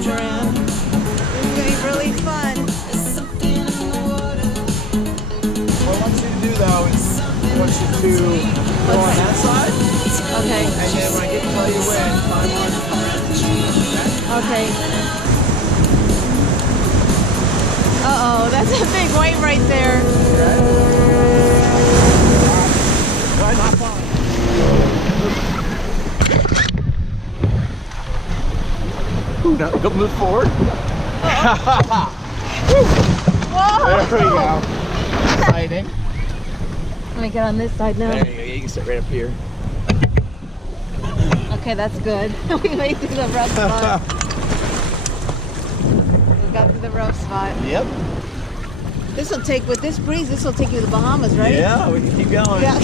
catamaran. It's gonna be really fun. What I want you to do though is I want you to go on that side. Okay. And then when I get to tell you when, time on to come in. Okay. Uh-oh, that's a big wave right there. Right, hop on. Ooh, no, go move forward. Whoa! There we go. Exciting. Let me get on this side now. There you go. You can sit right up here. Okay, that's good. We made through the rough spot. We got through the rough spot. Yep. This will take, with this breeze, this will take you to the Bahamas, right? Yeah, we can keep going. Yeah.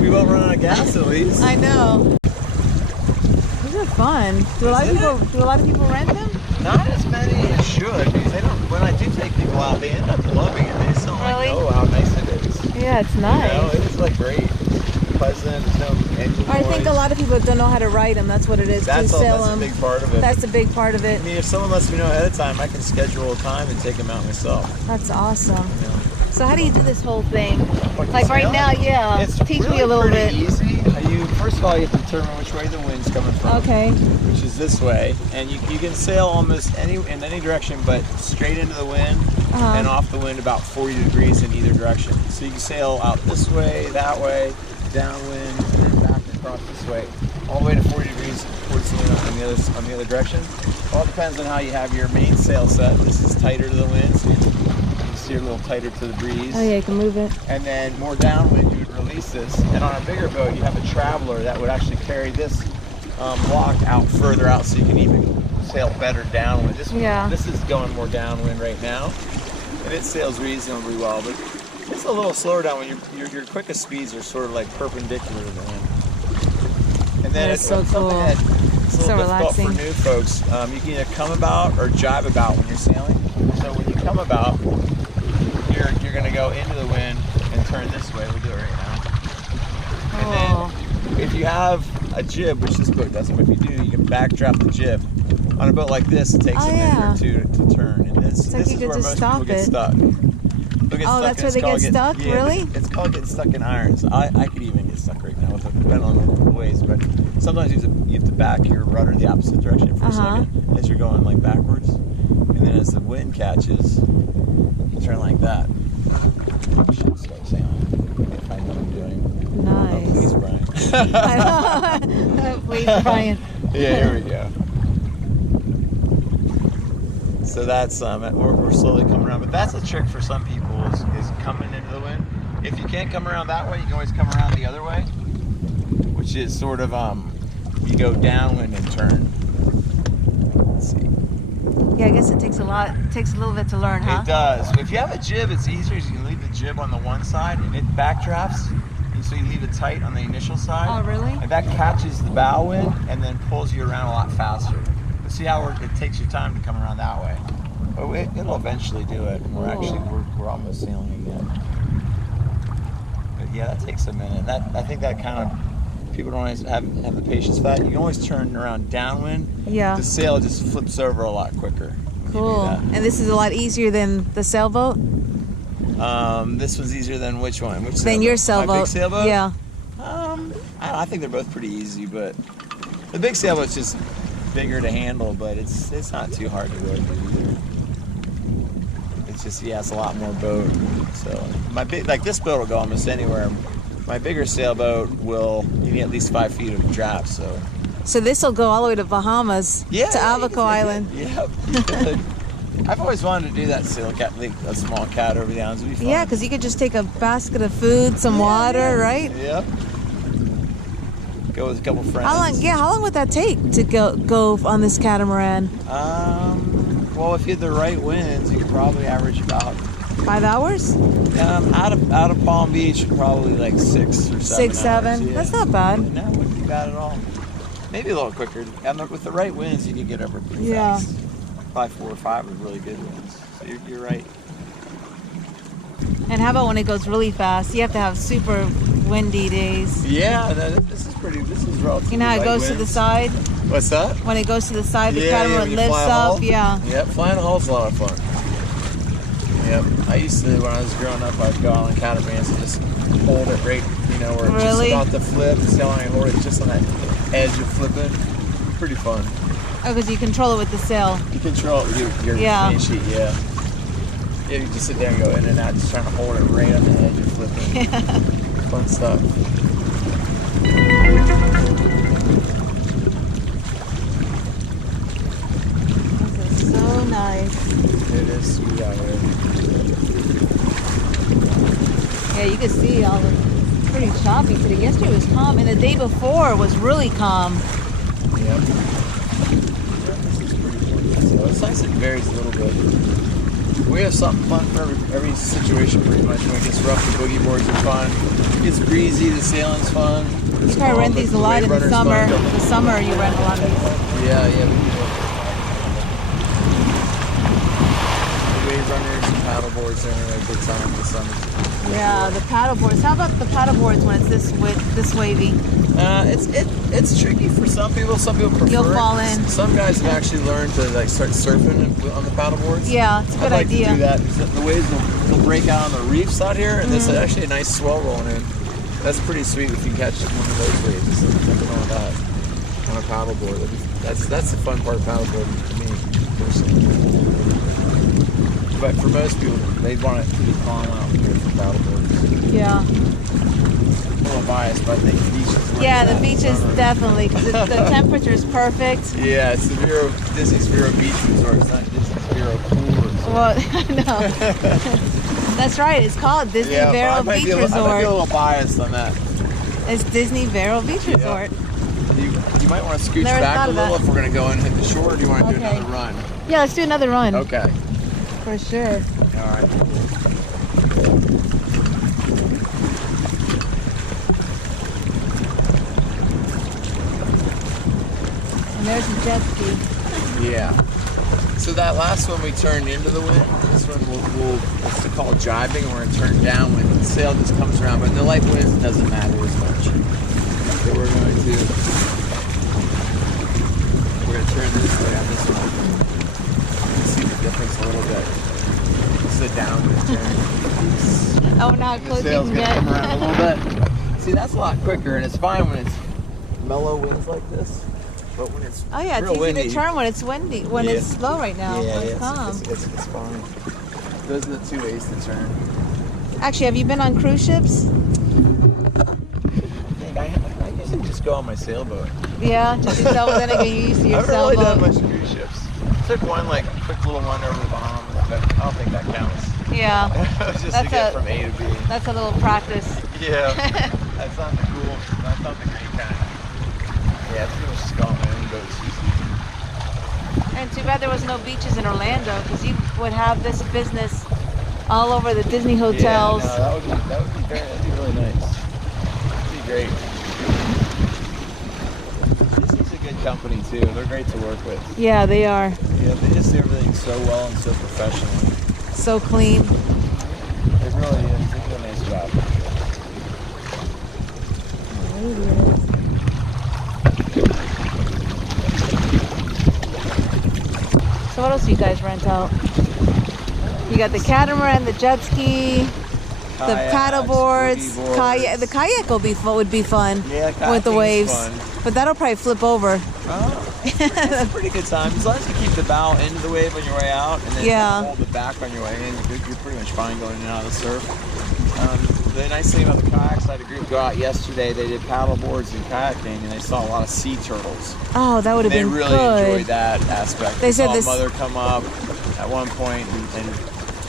We won't run out of gas at least. I know. These are fun. Do a lot of people rent them? Not as many as should, because they don't. When I do take people out, they end up loving it. They just don't like know how nice it is. Yeah, it's nice. You know, it is like great, pleasant. There's no engine I think a lot of people don't know how to ride them. That's what it is. That's to sell them. a big part of it. That's a big part of it. I mean, if someone lets me know ahead of time, I can schedule a time and take them out myself. That's awesome. You know? So how do you do this whole thing? Like sail? right now, yeah. It's Teach really me a little bit. Easy. First of all, you have to determine which way the wind's coming from. Okay. Which is this way, and you can sail almost in any direction, but straight into the wind and off the wind about 40 degrees in either direction. So you can sail out this way, that way, downwind, and then back across this way, all the way to 40 degrees towards the wind on the other direction. All depends on how you have your main sail set. This is tighter to the wind, so you can steer a little tighter to the breeze. Oh yeah, you can move it. And then more downwind, you would release this. And on a bigger boat, you have a traveler that would actually carry this block out further out, so you can even sail better downwind. This is going more downwind right now, and it sails reasonably well, but it's a little slower downwind. Your quickest speeds are sort of like perpendicular to the wind. And then it's so something cool. that it's a little difficult relaxing. for new folks. You can either come about or jibe about when you're sailing. So when you come about, you're going to go into the wind and turn this way. We do it right now. And then if you have a jib, which this boat doesn't, but if you do, you can backdraft the jib. On a boat like this, it takes a minute or two to turn. And this is where most people get stuck. That's where they get stuck? Yeah, really? It's called getting stuck in irons. I could even get stuck right now, depending on the ways. But sometimes you have to back your rudder the opposite direction for a second as you're going like backwards. And then as the wind catches, you turn like that. You should start sailing if I know what I'm doing. Nice. Oh, please, Brian. Please, Brian. Yeah, here we go. So that's we're slowly coming around, but that's a trick for some people is coming into the wind. If you can't come around that way, you can always come around the other way, which is sort of you go downwind and turn. Let's see. Yeah, I guess it takes a little bit to learn, huh? It does. If you have a jib, it's easier. You can leave the jib on the one side, and it backdrafts. And so you leave it tight on the initial side. Oh, really? And that catches the bow wind and then pulls you around a lot faster. See how it takes you time to come around that way. But it'll eventually do it. And we're almost sailing again. But yeah, that takes a minute. I think that kind of, people don't always have the patience for that. You can always turn around downwind. Yeah. The sail just flips over a lot quicker. Cool. And this is a lot easier than the sailboat? This one's easier than which one? Which than your sailboat. My big sailboat? Yeah. I think they're both pretty easy, but the big sailboat's just bigger to handle, but it's not too hard to really do either. It's just, it's a lot more boat. So like this boat will go almost anywhere. My bigger sailboat you need at least 5 feet of draft. So this will go all the way to Bahamas, to ABACO Island. Yeah, you could. I've always wanted to do that, sail a small cat over the islands. It'd be fun. Yeah, because you could just take a basket of food, some water, right? Yep. Go with a couple friends. How long would that take to go on this catamaran? Well, if you had the right winds, you could probably average about 5 hours? Out of Palm Beach, probably like 6 or 7 6, 7? hours, yeah. That's not bad. No, it wouldn't be bad at all. Maybe a little quicker. And with the right winds, you can get over pretty fast. Probably 4 or 5 with really good winds. So you're right. And how about when it goes really fast? You have to have super windy days. Yeah, no, this is relatively You know how it light goes to the winds. side? What's that? When it goes to the side, the when catamaran you lifts fly a hull. up. Yeah. Yep, flying a hull's a lot of fun. Yep, I used to, when I was growing up, I'd go on catamarans and just hold it right, you know, where it's Really? just about to flip, and see how long I hold it just on that edge of flipping. Pretty fun. Oh, because you control it with the sail. You control it with your main sheet, yeah. Yeah, you just sit there and go in and out, just trying to hold it right on the edge of flipping. Yeah. Fun stuff. This is so nice. It is sweet out here. Yeah, you can see all the pretty choppy today. Yesterday was calm, and the day before was really calm. Yep. This is pretty fun. So it's nice, it varies a little bit. We have something fun for every situation pretty much. When it gets rough, the boogie boards are fun. It gets breezy, the sailing's fun. You probably rent these a lot in the summer. The summer you rent a lot of these. Yeah, we do. The wave runners and paddle boards are a good time in the summer. Yeah, the paddle boards. How about the paddle boards when it's this wavy? It's tricky for some people. Some people prefer You'll it. fall in. Some guys have actually learned to like start surfing on the paddle boards. Yeah, it's a good I'd like idea. to do that because the waves will break out on the reefs out here, and there's actually a nice swell rolling in. That's pretty sweet if you catch one of those waves. Nothing wrong with that on a paddle board. That's the fun part of paddle boarding for me personally. But for most people, they want it to be calm out here for paddle boards. Yeah. A little biased, but I think the beach is Yeah, the beach is definitely, because the temperature is perfect. Yeah, it's the Disney's Vero Beach Resort. It's not Disney's Vero Pool Resort. Well, I know. That's right. It's called Disney Vero Beach I might be a Resort. little biased on that. It's Disney Vero Beach Resort. You might want to scooch Never back thought a of little that. if we're going to go and hit the shore, or do you want to do Okay. another run? Yeah, let's do another run. Okay. For sure. All right. And there's a jet ski. Yeah. So that last one we turned into the wind. This one it's called jibing, and we're going to turn down when the sail just comes around. But in the light winds, it doesn't matter as much. So we're going to turn this way on this one. You can see the difference a little bit. This is a downward turn. Oh, now The close you sail's can going to come around a get. little bit. See, that's a lot quicker, and it's fine when it's mellow winds like this. But when it's Oh yeah, it's real easy windy, to turn when it's windy. When it's slow right now. yeah, When it's calm. it's fine. Those are the two ways to turn. Actually, have you been on cruise ships? I usually just go on my sailboat. Yeah, just yourself. Then again, you used to I your haven't really done sailboat. much cruise ships. Took one like quick little one over the Bahamas, but I don't think that counts. Yeah, Just to get from A to B. that's a little practice. Yeah, that's not the cool. That's not the great kind. Yeah, it's pretty much just go on my own boats usually. And too bad there was no beaches in Orlando, because you would have this business all over the Disney hotels. Yeah, no, that'd be really nice. That'd be great. Disney's a good company too. They're great to work with. Yeah, they are. Yeah, they just do everything so well and so professionally. So clean. It really is. They do a nice job. So what else do you guys rent out? You got the catamaran, the jet ski, the paddle boards, kayak. The kayak would be fun. Yeah, with the kayaking's waves. fun. But that'll probably flip over. Oh, it's a pretty good time. As long as you keep the bow into the wave on your way out, and then hold the back on your way in, you're pretty much fine going in and out of the surf. The nice thing about the kayaks, I had a group go out yesterday. They did paddle boards and kayaking, and they saw a lot of sea turtles. Oh, that would have been good. They really enjoyed that aspect. They said saw this a mother come up at one point and get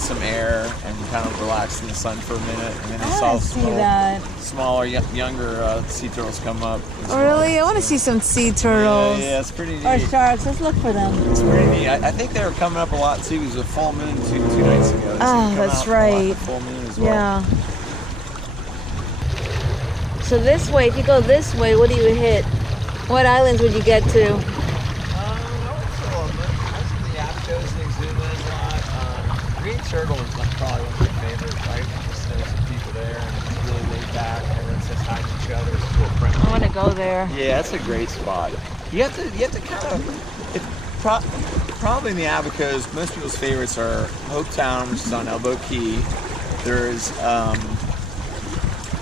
some air and kind of relax in the sun for a minute, and then they saw some smaller, younger sea turtles come up. Really? I want to see some sea turtles. Yeah, it's pretty neat. Or sharks. Let's look for them. It's pretty neat. I think they were coming up a lot too. It was a full moon two nights ago. Oh, that's right. Full moon as well. Yeah. So this way, if you go this way, what do you hit? What islands would you get to? The ABACOs and Exumas a lot. Green Turtle is probably one of my favorites. Right? Just know some people there, and it's really laid back, everyone says hi to each other. It's cool friendly. I want to go there. Yeah, that's a great spot. You have to kind of, probably in the Abacos, most people's favorites are Hopetown, which is on Elbow Key. There's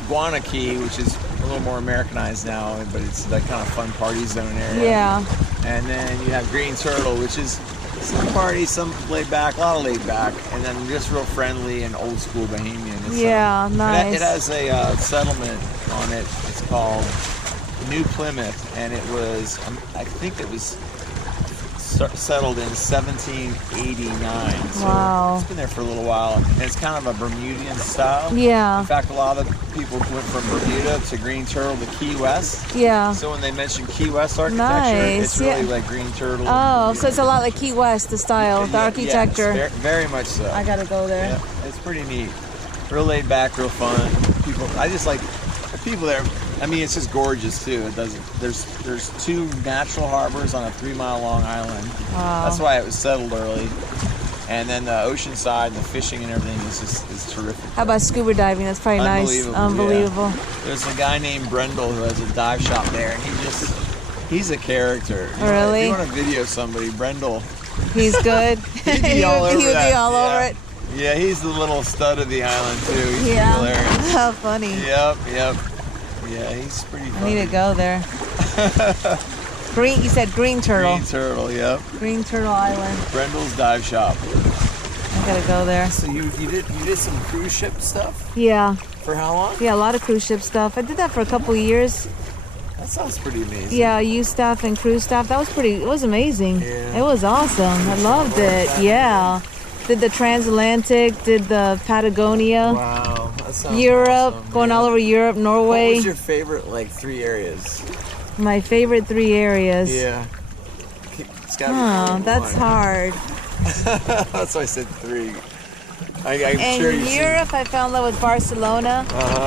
Guana Key, which is a little more Americanized now, but it's that kind of fun party zone area. Yeah. And then you have Green Turtle, which is some party, some laid back, a lot of laid back, and then just real friendly and old school Bahamian. It's, nice. It has a settlement on it. It's called New Plymouth, and it was, I think it was settled in 1789. So wow. It's been there for a little while, and it's kind of a Bermudian style. Yeah. In fact, a lot of the people went from Bermuda to Green Turtle to Key West. Yeah. So when they mention Key West architecture, nice. it's really like Green Turtle. Oh, so it's a lot like Key West, the style, the architecture. Yes, very much so. I gotta go there. Yeah, it's pretty neat. Real laid back, real fun. People, I just like the people there. I mean, it's just gorgeous too. It doesn't. There's 2 natural harbors on a 3-mile long island. Wow. That's why it was settled early. And then the ocean side and the fishing and everything is terrific. How about scuba diving? That's probably nice. Unbelievable. Yeah. There's a guy named Brendel who has a dive shop there, and he's a character. Really? If you want to video somebody, Brendel. He's good. He'd be all over he would be all over it. Yeah, he's the little stud of the island too. He's hilarious. How funny. Yep. Yeah, he's pretty funny. I need to go there. You said Green Turtle. Green Turtle, yep. Green Turtle Island. Brendel's Dive Shop. I gotta go there. So you did some cruise ship stuff? Yeah. For how long? Yeah, a lot of cruise ship stuff. I did that for a couple of years. That sounds pretty amazing. Yeah, youth staff and cruise staff. It was amazing. Yeah. It was awesome. I loved it. Yeah. Did the transatlantic, did the Patagonia. Wow, that sounds Europe, awesome. going all over Europe, Norway. What was your favorite, 3 areas? My favorite 3 areas. Yeah. It's gotta be that's hard. That's why I said 3. I'm sure in Europe, I fell in love with Barcelona,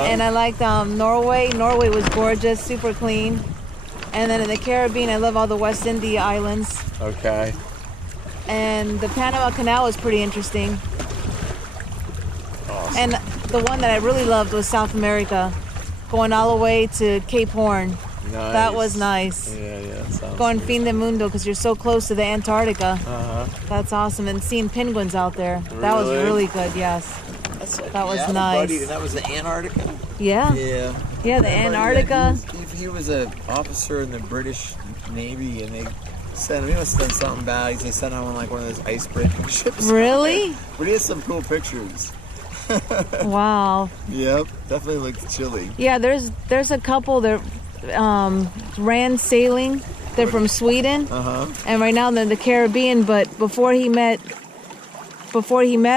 and I liked Norway. Norway was gorgeous, super clean. And then in the Caribbean, I love all the West India islands. Okay. And the Panama Canal was pretty interesting. Awesome. And the one that I really loved was South America, going all the way to Cape Horn. Nice. That was nice. Yeah, that sounds Going good. Fin de Mundo because you're so close to the Antarctica. That's awesome. And seeing penguins out there. Really? That was really good, yes. That was nice. Buddy, that was the Antarctica? Yeah. Yeah. Yeah, the Antarctica. He was an officer in the British Navy, and they sent him. He must have done something bad. They sent him on one of those ice-breaking ships. Really? But he has some cool pictures. Wow. Yep, definitely looked chilly. Yeah, there's a couple that ran sailing. They're from Sweden, and right now they're in the Caribbean. But before he met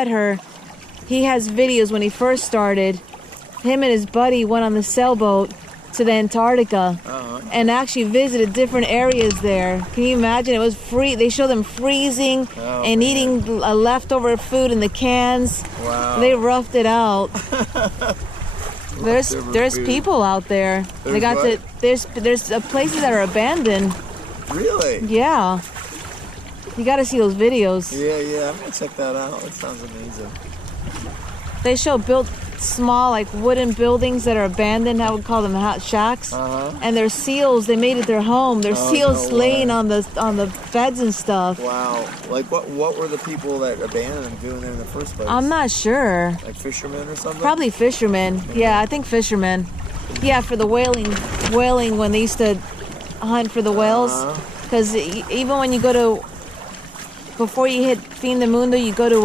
her, he has videos when he first started. Him and his buddy went on the sailboat to the Antarctica and actually visited different areas there. Can you imagine? It was free. They show them freezing and eating leftover food in the cans. Wow. They roughed it out. There's people out there. There's places that are abandoned. Really? Yeah. You got to see those videos. Yeah. I'm gonna check that out. That sounds amazing. They show built small wooden buildings that are abandoned. I would call them shacks. And there's seals. They made it their home. There's seals laying on the beds and stuff. Wow. What were the people that abandoned them doing there in the first place? I'm not sure. Like fishermen or something? Probably fishermen. Yeah, I think fishermen. Yeah, for the whaling when they used to hunt for the whales. Because even when you go to, before you hit Fin de Mundo, you go to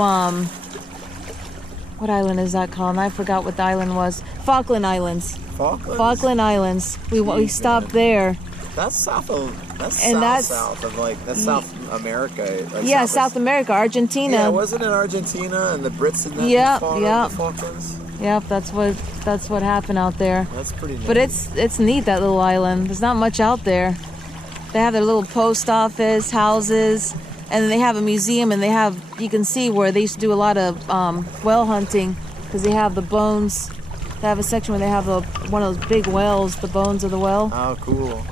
what island is that called? I forgot what the island was. Falkland Islands. Falkland Islands. We stopped there. That's south of South America. Yeah, South America, Argentina. Yeah, wasn't it Argentina and the Brits and that? Yeah. The Falklands? Yep, that's what happened out there. That's pretty neat. But it's neat, that little island. There's not much out there. They have their little post office, houses, and then they have a museum, and you can see where they used to do a lot of whale hunting, because they have the bones. They have a section where they have one of those big whales, the bones of the whale. Oh, cool.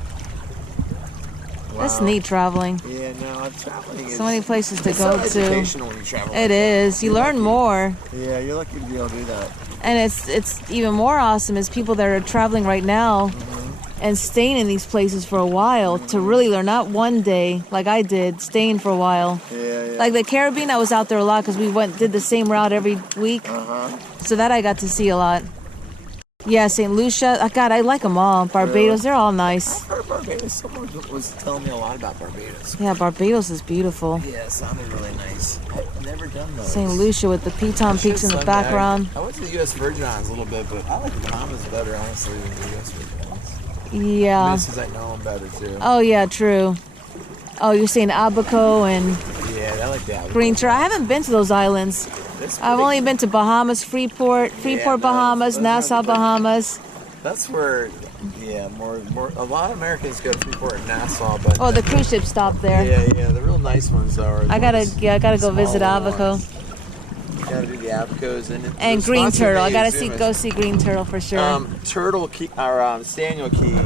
Wow. That's neat traveling. Yeah, no, traveling is... So many places to it's go so to. educational when you travel. It is. You learn more. Yeah, you're lucky to be able to do that. And it's even more awesome is people that are traveling right now and staying in these places for a while to really learn, not one day like I did, staying for a while. Yeah. Like the Caribbean, I was out there a lot because we did the same route every week. So that I got to see a lot. Yeah, St. Lucia. God, I like them all. Barbados, they're all nice. I've heard Barbados. Someone was telling me a lot about Barbados. Yeah, Barbados is beautiful. Yeah, it sounded really nice. I've never done those. St. Lucia with the Piton Peaks in the background. I went to the U.S. Virgin Islands a little bit, but I like the Bahamas better, honestly, than the U.S. Virgin Islands. Yeah. This is I know them better, too. Oh, yeah, true. Oh, you're saying ABACO and Yeah, I like that. Green Turtle. I haven't been to those islands. I've only been to Bahamas, Freeport, Bahamas, Nassau, Bahamas. That's where, more. A lot of Americans go to Freeport and Nassau, but Oh, the cruise ship stopped there. yeah, the real nice ones are. I gotta go visit ABACO. You gotta do the ABACOs And Green Turtle. I gotta go see Green Turtle for sure. Turtle Key, or Staniel Key,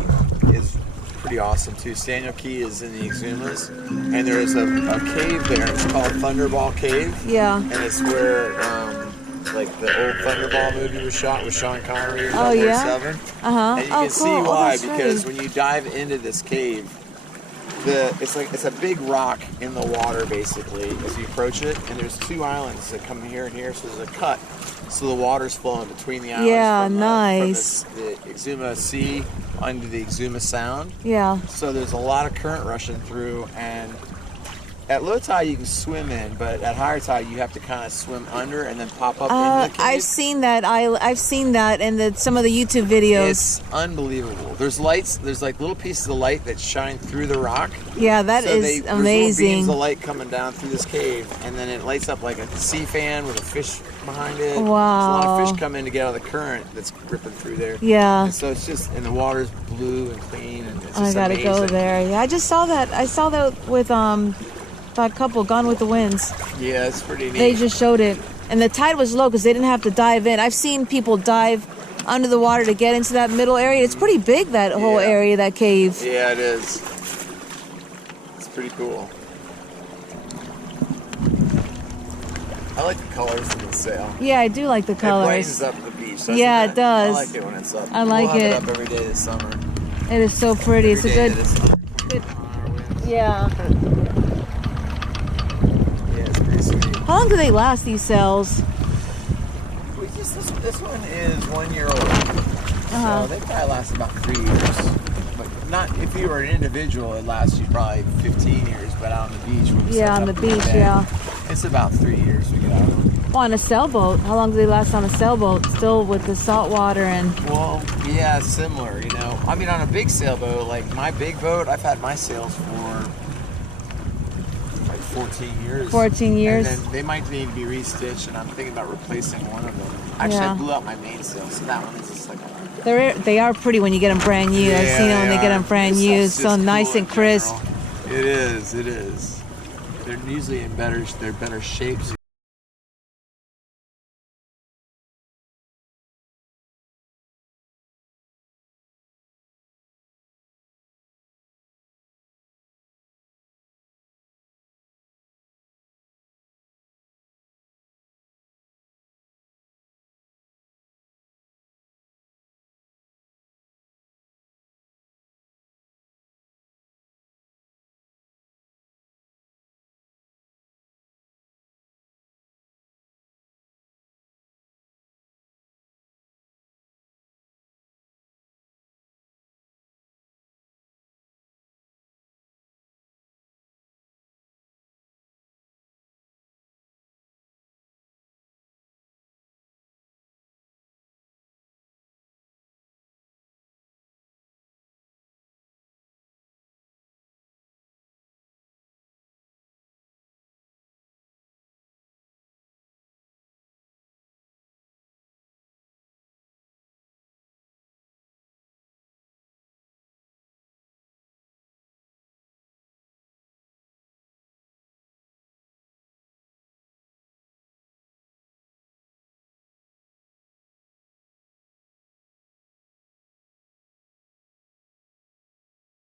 is pretty awesome too. Staniel Key is in the Exumas, and there's a cave there. It's called Thunderball Cave. Yeah. And it's where like the old Thunderball movie was shot with Sean Connery. Oh yeah. 7. And you can see why, because right. when you dive into this cave, it's a big rock in the water basically as you approach it, and there's 2 islands that come here and here, so there's a cut, so the water's flowing between the islands. Yeah, from, nice. From the Exuma Sea under the Exuma Sound. Yeah. So there's a lot of current rushing through, and at low tide you can swim in, but at higher tide you have to kind of swim under and then pop up into the cave. I've seen that. I've seen that in some of the YouTube videos. It's unbelievable. There's lights. There's like little pieces of light that shine through the rock. Yeah, that is There's little amazing. beams of light coming down through this cave, and then it lights up like a sea fan with a fish behind it. Wow. There's a lot of fish come in to get out of the current that's ripping through there. Yeah. And so it's just, and the water's blue and clean, and it's just I gotta amazing. go there. Yeah, I just saw that. I saw that with that couple, Gone with the Winds. Yeah, it's pretty neat. They just showed it, and the tide was low because they didn't have to dive in. I've seen people dive under the water to get into that middle area. It's pretty big, that whole area, that cave. Yeah, it is. It's pretty cool. I like the colors of the sail. Yeah, I do like the It colors. brightens up the beach. Doesn't Yeah, it? it does. I like it when it's up. I like we'll it. have it up every day this summer. It is so pretty. It's a Every day good. that it's up. Good. Yeah. Yeah, it's pretty sweet. How long do they last, these cells? This one is 1 year old. So they probably last about 3 years. But not if you were an individual, it lasts you probably 15 years. But out on the beach, when we set On up the for beach, day, yeah. it's about 3 years we get out of them. Oh, on a sailboat. How long do they last on a sailboat? Still with the salt water and. Well, yeah, similar. You know, I mean, on a big sailboat, like my big boat, I've had my sails for like 14 years. 14 years. And then they might need to be restitched, and I'm thinking about replacing one of them. Actually, I blew out my mainsail, so that one is just like. They are pretty when you get them brand new. I've seen them when they get them brand new. It's So just nice cool and in crisp. general. It is. They're usually in better shape, so